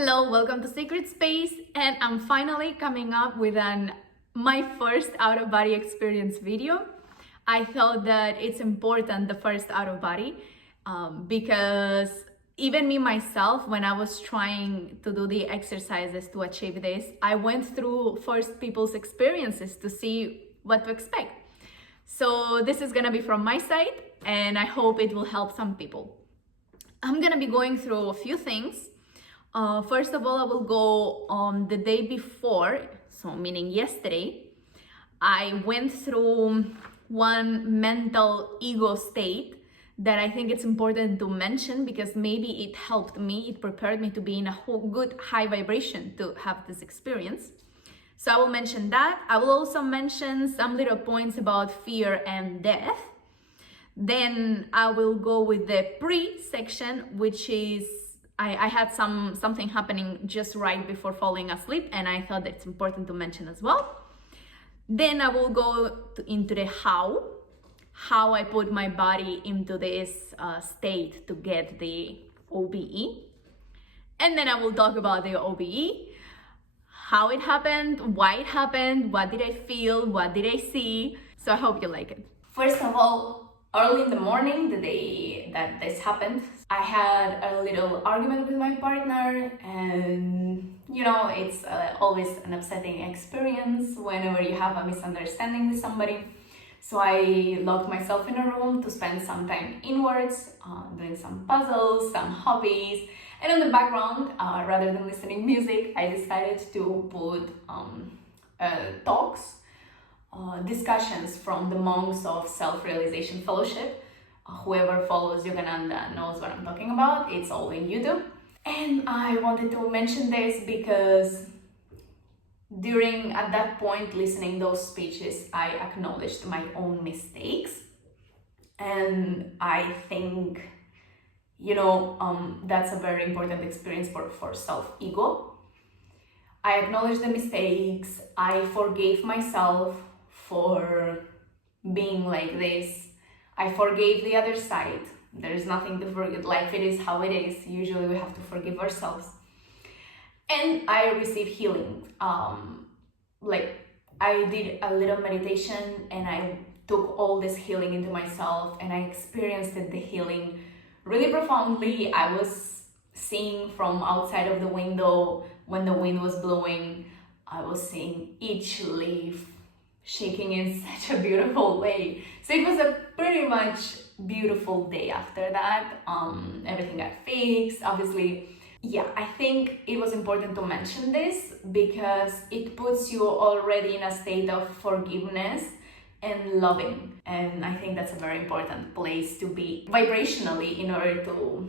Hello, welcome to Sacred Space, and I'm finally coming up with my first out-of-body experience video. I thought that it's important, the first out-of-body, because even me myself, when I was trying to do the exercises to achieve this, I went through first people's experiences to see what to expect. So this is gonna be from my side, and I hope it will help some people. I'm gonna be going through a few things. First of all, I will go on the day before, so meaning yesterday. I went through one mental ego state that I think it's important to mention because maybe it helped me, it prepared me to be in a good high vibration to have this experience. So I will mention that. I will also mention some little points about fear and death. Then I will go with the pre-section, which is I had something happening just right before falling asleep, and I thought it's important to mention as well. Then I will go into the how I put my body into this state to get the OBE. And then I will talk about the OBE, how it happened, why it happened, what did I feel, what did I see. So I hope you like it. First of all, early in the morning, the day that this happened, I had a little argument with my partner, and you know, it's always an upsetting experience whenever you have a misunderstanding with somebody. So I locked myself in a room to spend some time inwards, doing some puzzles, some hobbies, and in the background, rather than listening music, I decided to put talks, discussions from the monks of Self-Realization Fellowship. Whoever follows Yogananda knows what I'm talking about. It's all in YouTube. And I wanted to mention this because at that point, listening those speeches, I acknowledged my own mistakes. And I think, that's a very important experience for self-ego. I acknowledged the mistakes. I forgave myself for being like this. I forgave the other side. There is nothing to forget. Life, it is how it is. Usually we have to forgive ourselves. And I received healing. I did a little meditation and I took all this healing into myself and I experienced the healing really profoundly. I was seeing from outside of the window when the wind was blowing. I was seeing each leaf shaking in such a beautiful way. So it was a pretty much beautiful day after that. Everything got fixed, obviously. Yeah, I think it was important to mention this because it puts you already in a state of forgiveness and loving. And I think that's a very important place to be vibrationally in order to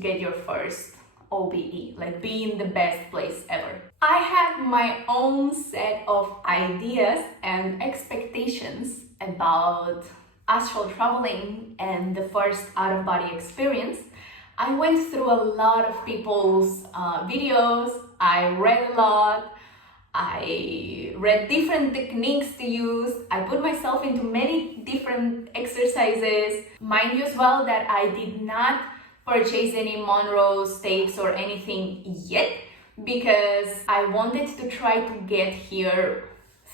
get your first OBE, like be in the best place ever. I had my own set of ideas and expectations about astral traveling and the first out-of-body experience. I went through a lot of people's videos, I read a lot, I read different techniques to use, I put myself into many different exercises. Mind you as well that I did not purchase any Monroe stakes or anything yet because I wanted to try to get here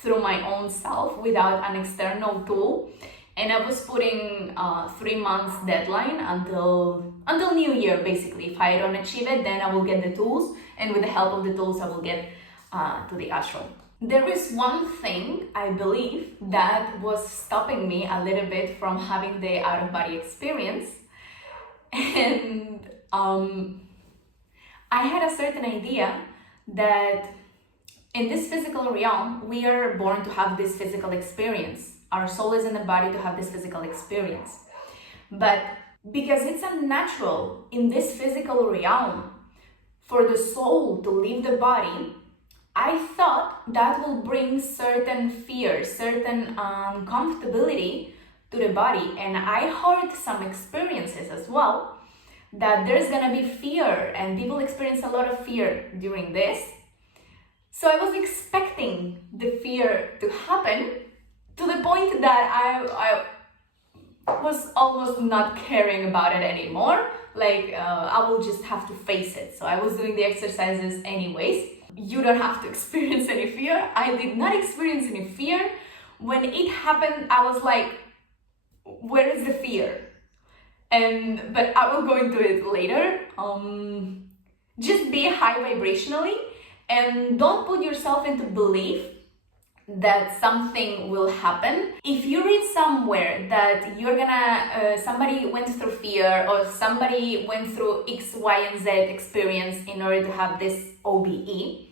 through my own self without an external tool. And I was putting 3 months deadline until New Year, basically. If I don't achieve it, then I will get the tools, and with the help of the tools, I will get to the astral. There is one thing, I believe, that was stopping me a little bit from having the out-of-body experience. And I had a certain idea that in this physical realm, we are born to have this physical experience. Our soul is in the body to have this physical experience. But because it's unnatural in this physical realm for the soul to leave the body, I thought that will bring certain fears, certain uncomfortability to the body. And I heard some experiences as well that there's gonna be fear and people experience a lot of fear during this. So I was expecting the fear to happen to the point that I was almost not caring about it anymore, I will just have to face it. So I was doing the exercises anyways. You don't have to experience any fear. I did not experience any fear. When it happened, I was like, where is the fear? But I will go into it later. Just be high vibrationally and don't put yourself into belief that something will happen. If you read somewhere that you're gonna, somebody went through fear or somebody went through X, Y, and Z experience in order to have this OBE,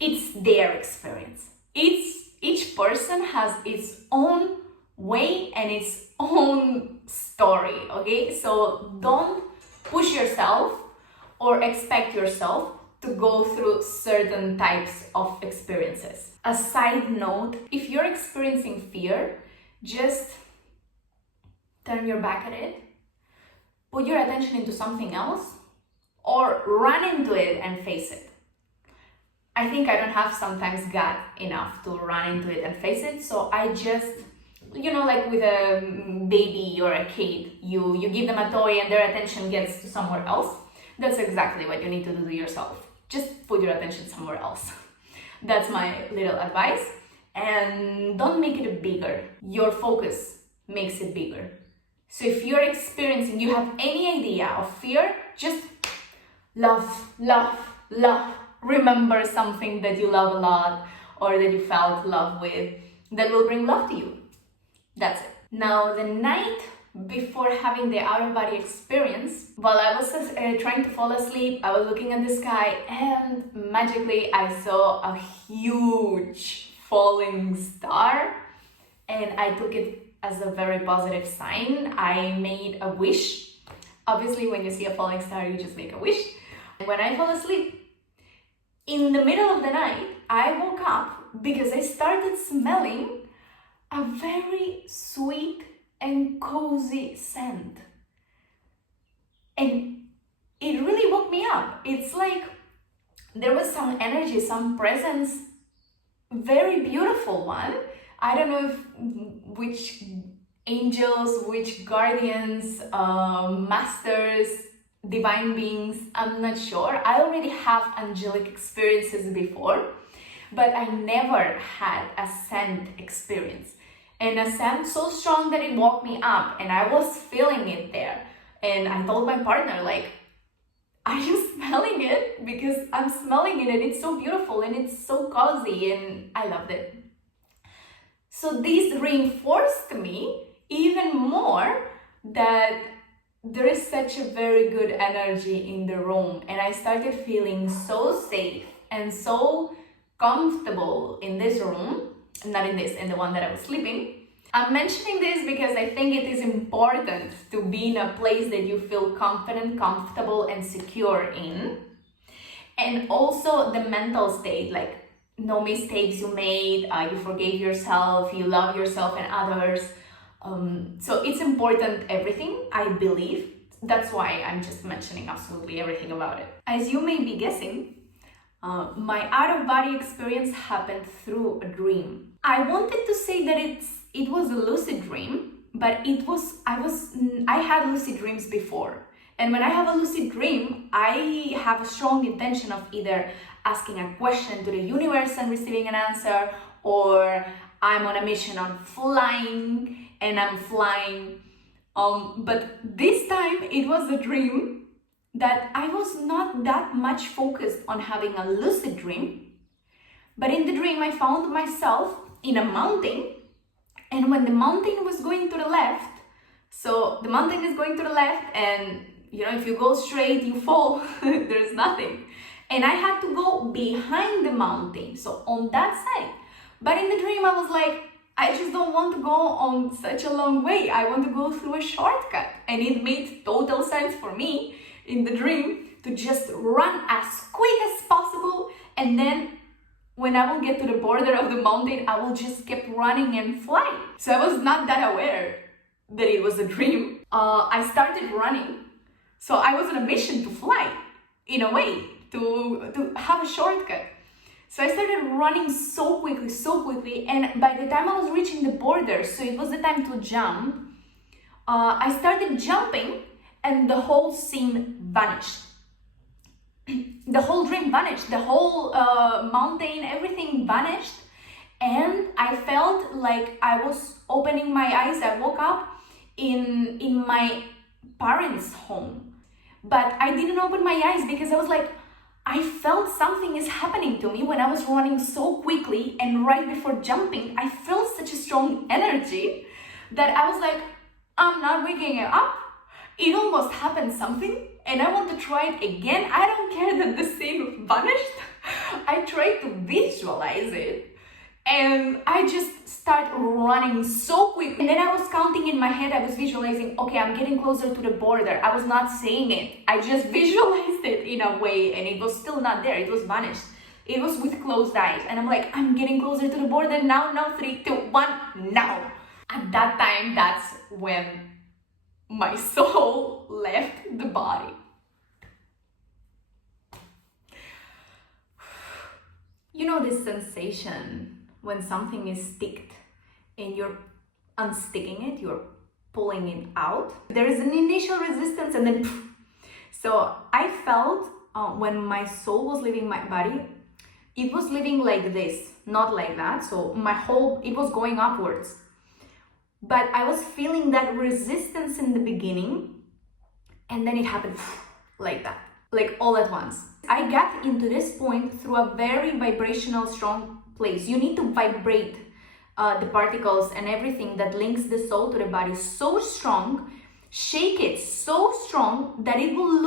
it's their experience. Each person has its own way and its own story, okay? So don't push yourself or expect yourself to go through certain types of experiences. A side note, if you're experiencing fear, just turn your back at it, put your attention into something else, or run into it and face it. I think I don't have sometimes gut enough to run into it and face it, so I just, like with a baby or a kid, you give them a toy and their attention gets to somewhere else. That's exactly what you need to do to yourself. Just put your attention somewhere else. That's my little advice. And don't make it bigger. Your focus makes it bigger. So if you're experiencing, you have any idea of fear, just love. Remember something that you love a lot or that you felt love with that will bring love to you. That's it. Now, the night before having the out-of-body experience, while I was trying to fall asleep, I was looking at the sky and magically I saw a huge falling star and I took it as a very positive sign. I made a wish. Obviously, when you see a falling star, you just make a wish. When I fell asleep, in the middle of the night, I woke up because I started smelling a very sweet and cozy scent. And it really woke me up. It's like there was some energy, some presence, very beautiful one. I don't know which angels, which guardians, masters, divine beings, I'm not sure. I already have angelic experiences before, but I never had a scent experience. And a scent so strong that it woke me up and I was feeling it there. And I told my partner, like, are you smelling it? Because I'm smelling it and it's so beautiful and it's so cozy and I loved it. So this reinforced me even more that there is such a very good energy in the room. And I started feeling so safe and so comfortable in this room. Not in this, in the one that I was sleeping. I'm mentioning this because I think it is important to be in a place that you feel confident, comfortable, and secure in. And also the mental state, like no mistakes you made, you forgave yourself, you love yourself and others. So it's important, everything, I believe. That's why I'm just mentioning absolutely everything about it. As you may be guessing, my out-of-body experience happened through a dream. I wanted to say that it was a lucid dream, but I had lucid dreams before. And when I have a lucid dream, I have a strong intention of either asking a question to the universe and receiving an answer, or I'm on a mission on flying and I'm flying. But this time it was a dream that I was not that much focused on having a lucid dream, but in the dream I found myself in a mountain, and when the mountain was going to the left, so the mountain is going to the left and if you go straight you fall, there's nothing, and I had to go behind the mountain, so on that side. But in the dream I was like, I just don't want to go on such a long way, I want to go through a shortcut, and it made total sense for me in the dream to just run as quick as possible, and then when I will get to the border of the mountain, I will just keep running and flying. So I was not that aware that it was a dream. I started running, so I was on a mission to fly, in a way, to have a shortcut. So I started running so quickly, and by the time I was reaching the border, so it was the time to jump, I started jumping, and the whole scene vanished. The whole dream vanished, the whole mountain, everything vanished, and I felt like I was opening my eyes. I woke up in my parents' home, but I didn't open my eyes because I was like, I felt something is happening to me when I was running so quickly, and right before jumping, I felt such a strong energy that I was like, I'm not waking up. It almost happened something, and I want to try it again. I don't care that the scene vanished. I tried to visualize it, and I just start running so quick. And then I was counting in my head, I was visualizing, okay, I'm getting closer to the border. I was not saying it. I just visualized it in a way, and it was still not there. It was vanished. It was with closed eyes. And I'm like, I'm getting closer to the border now, 3, 2, 1, now. At that time, that's when my soul left the body. You know this sensation when something is sticked and you're unsticking it, you're pulling it out. There is an initial resistance and then poof. So I felt when my soul was leaving my body, it was living like this, not like that. So it was going upwards. But I was feeling that resistance in the beginning, and then it happened like that, like all at once. I got into this point through a very vibrational, strong place. You need to vibrate the particles and everything that links the soul to the body so strong, shake it so strong that it will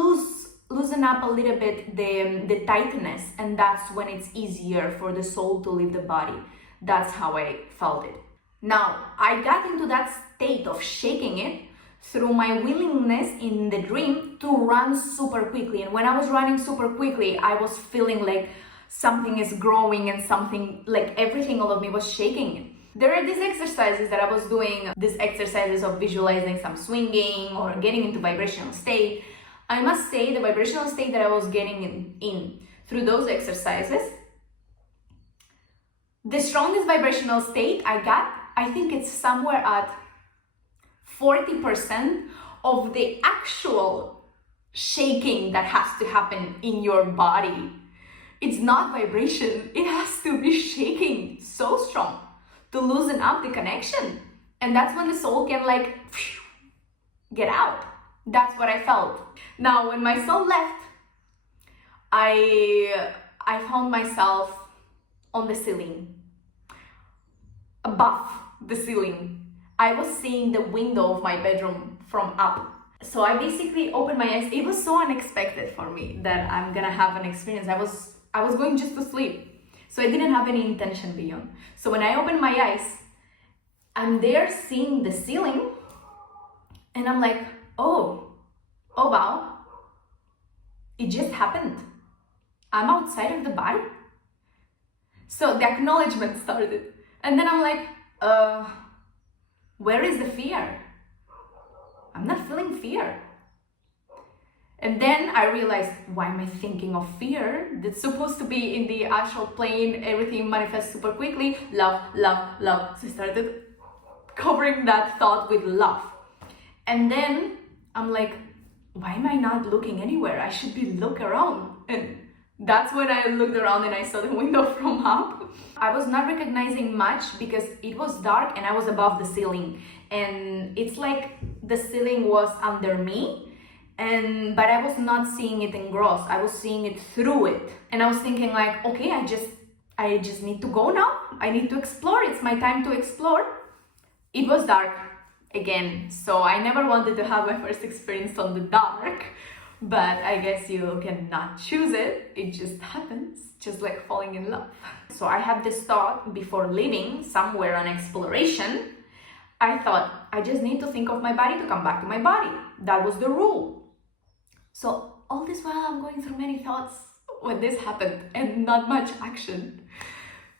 loosen up a little bit the tightness, and that's when it's easier for the soul to leave the body. That's how I felt it. Now, I got into that state of shaking it through my willingness in the dream to run super quickly. And when I was running super quickly, I was feeling like something is growing and something, like everything, all of me was shaking. There are these exercises that I was doing, these exercises of visualizing some swinging or getting into vibrational state. I must say the vibrational state that I was getting in through those exercises, the strongest vibrational state I got, I think it's somewhere at 40% of the actual shaking that has to happen in your body. It's not vibration, it has to be shaking so strong to loosen up the connection. And that's when the soul can like get out. That's what I felt. Now, when my soul left, I found myself on the ceiling, above the ceiling. I was seeing the window of my bedroom from up. So I basically opened my eyes. It was so unexpected for me that I'm gonna have an experience. I was going just to sleep. So I didn't have any intention beyond. So when I opened my eyes, I'm there seeing the ceiling, and I'm like, oh wow, it just happened. I'm outside of the body. So the acknowledgement started. And then I'm like, where is the fear? I'm not feeling fear. And then I realized, why am I thinking of fear? That's supposed to be in the astral plane, everything manifests super quickly. Love, love, love. So I started covering that thought with love. And then I'm like, why am I not looking anywhere? I should be looking around. And that's when I looked around and I saw the window from up. I was not recognizing much because it was dark and I was above the ceiling. And it's like the ceiling was under me, but I was not seeing it in gross. I was seeing it through it. And I was thinking like, okay, I just need to go now. I need to explore. It's my time to explore. It was dark again. So I never wanted to have my first experience on the dark. But I guess you cannot choose it. It just happens, just like falling in love. So I had this thought before leaving somewhere on exploration. I thought, I just need to think of my body to come back to my body. That was the rule. So all this while I'm going through many thoughts when this happened and not much action.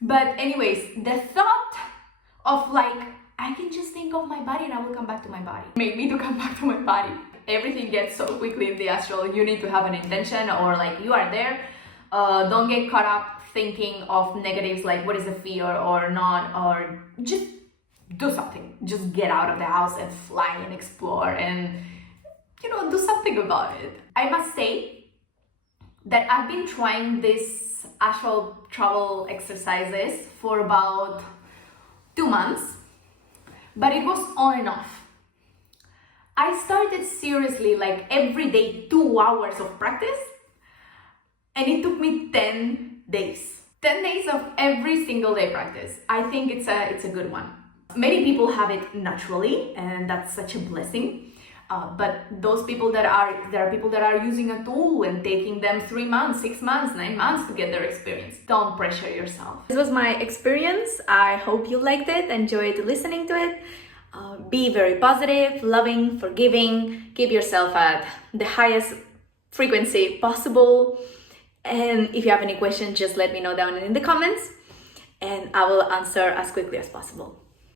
But anyways, the thought of like, I can just think of my body and I will come back to my body made me to come back to my body. Everything gets so quickly in the astral. You need to have an intention, or like you are there. Don't get caught up thinking of negatives like what is a fear or not, or just do something. Just get out of the house and fly and explore and do something about it. I must say that I've been trying this astral travel exercises for about 2 months, but it was on and off. I started seriously, like every day, 2 hours of practice, and it took me 10 days. 10 days of every single day practice. I think it's a good one. Many people have it naturally, and that's such a blessing. But those people there are people that are using a tool and taking them 3 months, 6 months, 9 months to get their experience. Don't pressure yourself. This was my experience. I hope you liked it, enjoyed listening to it. Be very positive, loving, forgiving. Keep yourself at the highest frequency possible. And if you have any questions, just let me know down in the comments, and I will answer as quickly as possible.